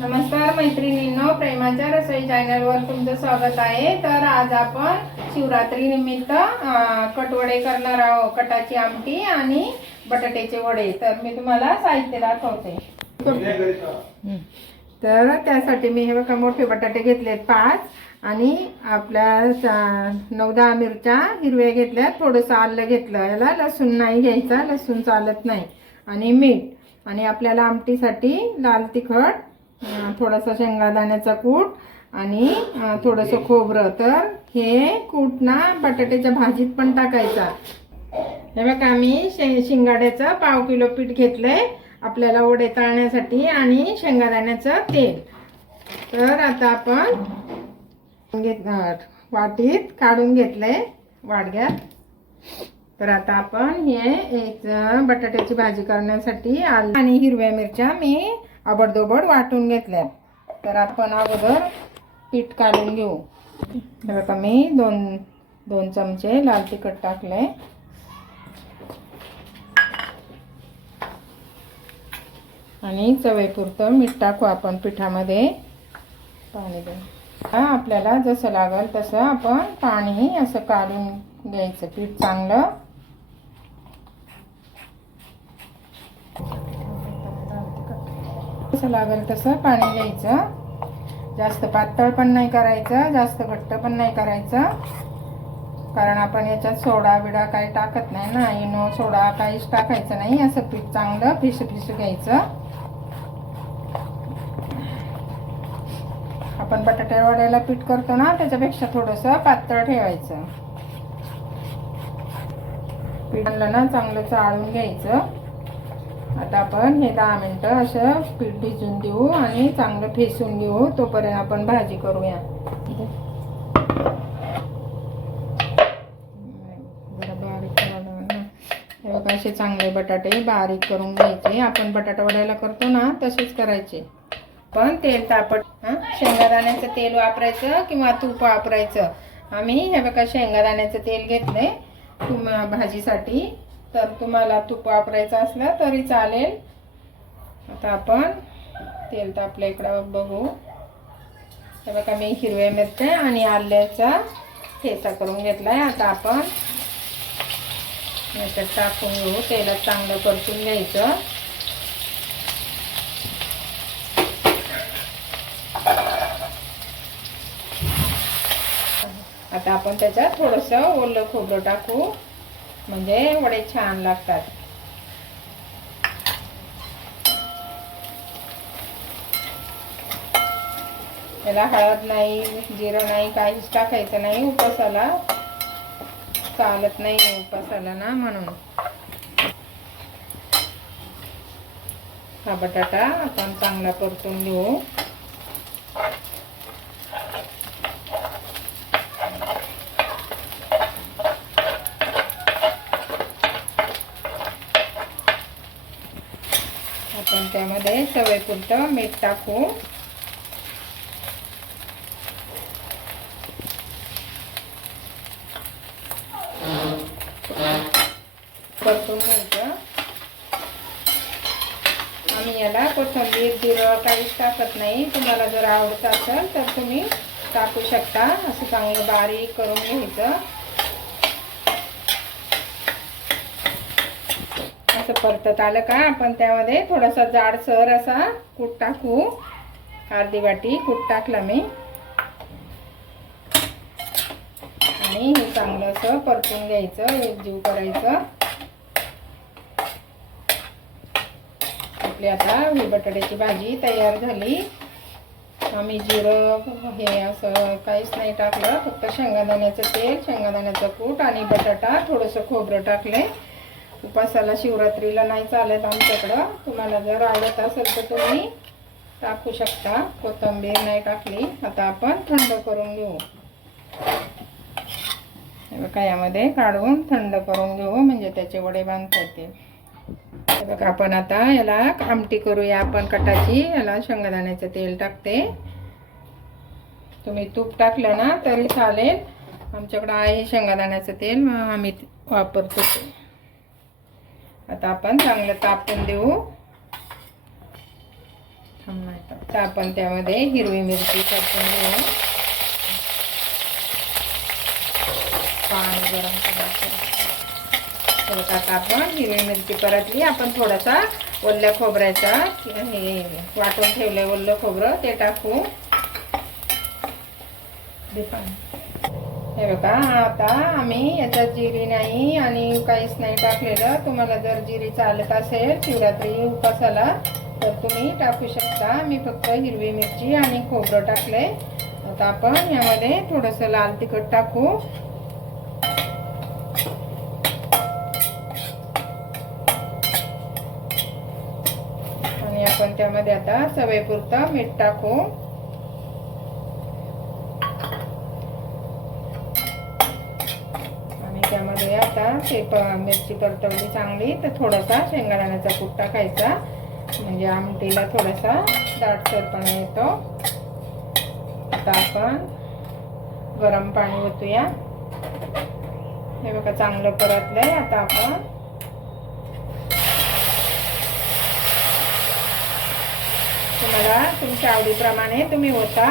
नमस्कार मैत्रिणींनो प्रेमाच्या रसोई चॅनलवर तुमचं स्वागत आहे. तर आज आपण शिवरात्री निमित्त कटवडे करणार आहोत कटाची आमटी आणि बटाट्याचे वडे. तर मी तुम्हाला साहित्य दाखवते. तर त्यासाठी मी हे बघा मोठे बटाटे घेतलेत पाच आणि आपल्या नऊ दहा मिरच्या हिरव्या घेतल्यात. थोडंसं आलं घेतलं. याला लसूण नाही घ्यायचा लसूण चालत नाही. आणि मीठ. आणि आपल्याला आमटीसाठी लाल तिखट थोडासा शेंगादाण्याचा कूट आणि थोडंसं खोबरं. तर हे कूट ना बटाट्याच्या भाजीत पण टाकायचा. हे बघा मी शे शिंगाड्याचं पाव किलो पीठ घेतलंय आपल्याला वडे तळण्यासाठी आणि शेंगादाण्याचं तेल. तर आता आपण घेत वाटीत काढून घेतलंय वाडग्यात. तर आता आपण हे एक बटाट्याची भाजी करण्यासाठी आलं आणि हिरव्या मिरच्या मी आबडदोबड वाटून घेतल्या. तर आपण अगोदर पीठ काढून घेऊ. तर आता मी दोन दोन चमचे लाल तिखट टाकले आणि चवईपुरतं मीठ टाकू आपण पिठामध्ये. पाणी देऊ आपल्याला जसं लागेल तसं आपण पाणी असं काढून घ्यायचं. पीठ चांगलं जसं लागेल तसं पाणी घ्यायचं. जास्त पातळ पण नाही करायचं जास्त घट्ट पण नाही करायचं. कारण आपण याच्यात सोडा बिडा काही टाकत नाही ना इनो सोडा काहीच टाकायचं नाही असं पीठ चांगलं फिसू फिसू घ्यायचं. आपण बटाटे वड्याला पीठ करतो ना त्याच्यापेक्षा थोडंसं पातळ ठेवायचं. पीठ आणलं ना चांगलं चाळून घ्यायचं. आता आपण हे दहा मिनटं असं पीठ भिजून देऊ आणि चांगलं फेसून घेऊ. तोपर्यंत आपण भाजी करूया. जरा बारीक हे बघा असे चांगले बटाटे बारीक करून घ्यायचे. आपण बटाटा वडायला करतो ना तसेच करायचे. पण तेल तापट हां? शेंगादाण्याचं तेल वापरायचं किंवा तूप वापरायचं. आम्ही हे बघा शेंगादाण्याचं तेल घेतलंय. आहे भाजीसाठी. तर तुम्हाला तूप वापरायचं असलं तरी चालेल. आता आपण तेल तर आपल्या इकडं बघू. तर बघा मी हिरव्या मिरच्या आणि आल्याचा ठेचा करून घेतला आहे आता आपण याच्यात टाकून घेऊ. तेलात चांगलं परतून घ्यायचं. आता आपण त्याच्यात थोडंसं ओलं खोबरं टाकू. म्हणजे वडे छान लागतात. त्याला हळद नाही जिरं नाही काहीच टाकायचं नाही उपासाला. चालत नाही उपासाला ना म्हणून. हा बटाटा आपण चांगला परतून घेऊ आपण त्यामध्ये मीठ टाकू. परतून घ्यायचं. आम्ही याला कोथिंबीर जिरं काहीच टाकत नाही. तुम्हाला जर आवडत असेल तर तुम्ही टाकू शकता. असं चांगलं बारीक करून घ्यायचं. असं परतत आलं का आपण त्यामध्ये थोडासा जाडसर असा कूट टाकू. अर्धी वाटी कूट टाकलं मी. आणि हे चांगलं असं परतून घ्यायचं एकजीव करायचं. आपली आता ही बटाट्याची भाजी तयार झाली. आम्ही जिरं हे असं काहीच नाही टाकलं फक्त शेंगादाण्याचं तेल शेंगादाण्याचं कूट आणि बटाटा थोडंसं खोबरं टाकले उपासाला शिवरात्रीला नाही चालत आमच्याकडं. तुम्हाला जर आवडत असेल तर तुम्ही टाकू शकता. कोथिंबीर नाही टाकली. आता आपण थंड करून घेऊ. बघा यामध्ये काढून थंड करून घेऊ. म्हणजे त्याचे वडे बांधता येतील. बघा आपण आता याला आमटी करूया. आपण कटाची याला शेंगदाण्याचं तेल टाकते. तुम्ही तूप टाकलं ना तरी चालेल. आमच्याकडं आहे शेंगादाण्याचं तेल. आम्ही वापरतो ते. आता आपण चांगलं तापून देऊ. आता. आपण त्यामध्ये हिरवी मिरची टाकून घेऊ. पाणी गरम करायचं. परत आता आपण हिरवी मिरची परतली. आपण थोडासा ओल्या खोबऱ्याचा हे वाटून ठेवलंय ओलं खोबरं ते टाकू. दे पाणी. हे बघा आता आम्ही याच्यात जिरी नाही आणि काहीच नाही टाकलेलं. तुम्हाला जर जिरी चालत असेल शिवरात्री उपासाला तर तुम्ही टाकू शकता. मी फक्त हिरवी मिरची आणि खोबरं टाकले. आता आपण यामध्ये थोडंसं लाल तिखट टाकू. आणि आपण त्यामध्ये आता सवयपुरतं मीठ टाकू आणि शेप मिरची परतवली चांगली तर थोडासा शेंगदाण्याचा कूट टाकायचा. म्हणजे आमटीला थोडासा दाटसरपणा येतो. आता आपण गरम पाणी ओतूया. हे बघा चांगलं परतलंय. आता आपण तुम्हाला तुमच्या आवडीप्रमाणे तुम्ही ओता.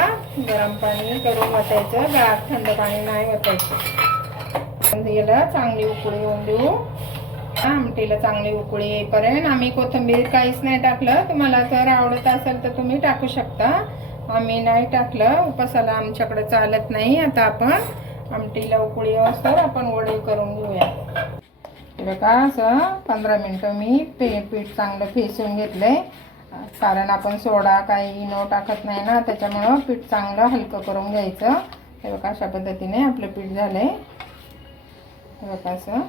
गरम पाणी करून ओतायचं. गार थंड पाणी नाही ओतायचं. याला चांगली उकळी होऊन देऊ. आमटीला चांगली उकळी येईपर्यंत आम्ही कोथिंबीर काहीच नाही टाकलं. तुम्हाला जर आवडत असेल तर तुम्ही टाकू शकता. आम्ही नाही टाकलं. उपासाला आमच्याकडे चालत नाही. आता आपण आमटीला उकळी असं आपण वडे करून घेऊया. हे बघा असं पंधरा मिनटं मी पे पीठ चांगलं फेसून घेतलंय. कारण आपण सोडा काही न टाकत नाही ना त्याच्यामुळं पीठ चांगलं हलकं करून घ्यायचं. हे बघा अशा पद्धतीने आपलं पीठ झालंय. हे बघा असं.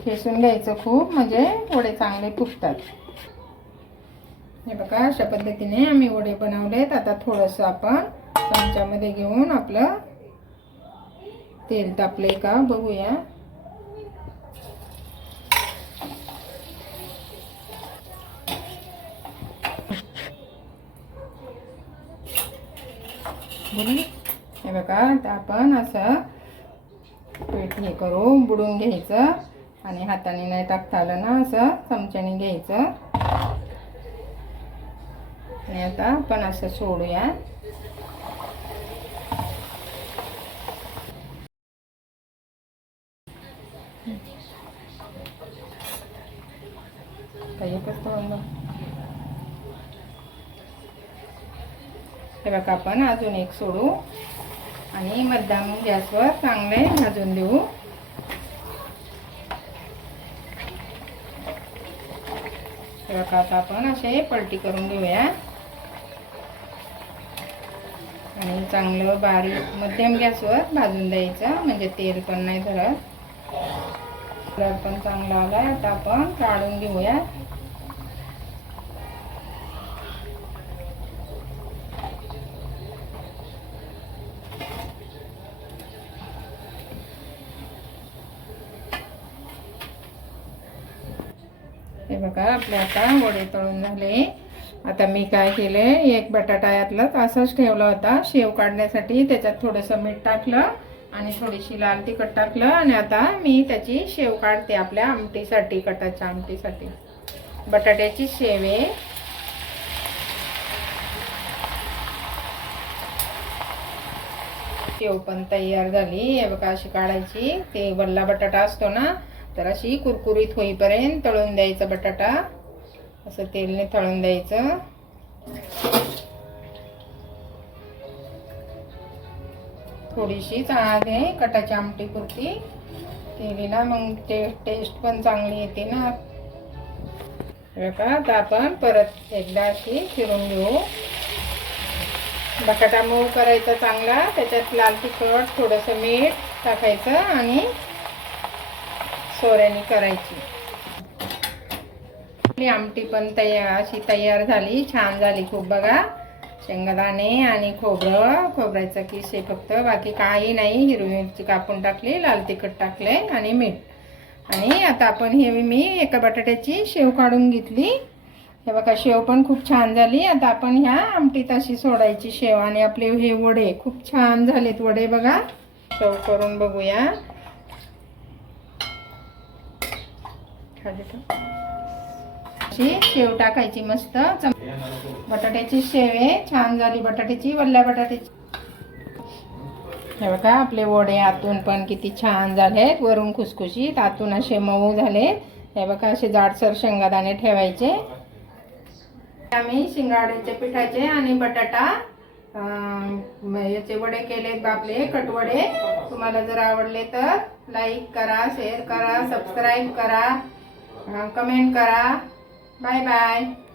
फेसून घ्यायचं खूप म्हणजे वडे चांगले फुटतात हे बघा अशा पद्धतीने आम्ही वडे बनवलेत. आता थोडंसं आपण चमच्यामध्ये घेऊन आपलं तेल तापले का बघूया. हे बघा आता आपण असं हे करू बुडून घ्यायचं आणि हाताने नाही टाकता आलं ना असं चमच्याने घ्यायचं. आणि आता आपण असं सोडूया. काही कसं हे बघा आपण अजून एक सोडू. आणि मध्यम गॅसवर चांगले भाजून देऊ आता आपण असे पलटी करून घेऊया. आणि चांगलं बारीक मध्यम गॅसवर भाजून द्यायचं म्हणजे तेल पण नाही धरत. कलर पण चांगला आला आता आपण काढून घेऊया. बघा आपले आता वडे तळून झाले. आता मी काय केले एक बटाटा यातलं असाच ठेवला होता. शेव काढण्यासाठी त्याच्यात थोडंसं मीठ टाकलं आणि थोडीशी लाल तिखट टाकलं आणि आता मी त्याची शेव काढते आपल्या आमटीसाठी कटाच्या आमटीसाठी. बटाट्याची शेव आहे. शेव पण तयार झाली. हे बघा अशी काढायची. ते वल्ला बटाटा असतो ना तर अशी कुरकुरीत होईपर्यंत तळून द्यायचा बटाटा. असं तेलने तळून द्यायचं. थोडीशी आहे कटाची आमटी पुरती. केली ना मग ते टेस्ट पण चांगली येते ना. बघा आता आपण परत एकदा अशी फिरून घेऊ. बटाटा मऊ करायचा चांगला त्याच्यात लाल तिखट थोडंसं मीठ टाकायचं आणि सोऱ्याने करायची. आपली आमटी पण तयार अशी तयार झाली. छान झाली खूप बघा. शेंगदाणे आणि खोबरं. खोबऱ्याचं किस आहे फक्त. बाकी काही नाही. हिरवी मिरची कापून टाकली लाल तिखट टाकले आणि मीठ. आणि आता आपण हे मी एका बटाट्याची शेव काढून घेतली. हे बघा शेव पण खूप छान झाली. आता आपण ह्या आमटीत अशी सोडायची शेव आणि आपले हे वडे. खूप छान झालेत वडे बघा. चव करून बघूया. खाली अशी शेव टाकायची मस्त. बटाट्याची शेव आहे. छान झाली बटाट्याची वल्ल्या बटाट्याची. हे बघा आपले वडे आतून पण किती छान झालेत. वरून खुसखुशीत आतून असे मऊ झालेत. हे बघा असे जाडसर शेंगादाणे ठेवायचे. आम्ही शिंगाड्याचे पिठाचे आणि बटाटा याचे वडे केलेत आपले कटवडे. तुम्हाला जर आवडले तर लाईक करा शेअर करा सबस्क्राईब करा. कमेंट करा. Bye bye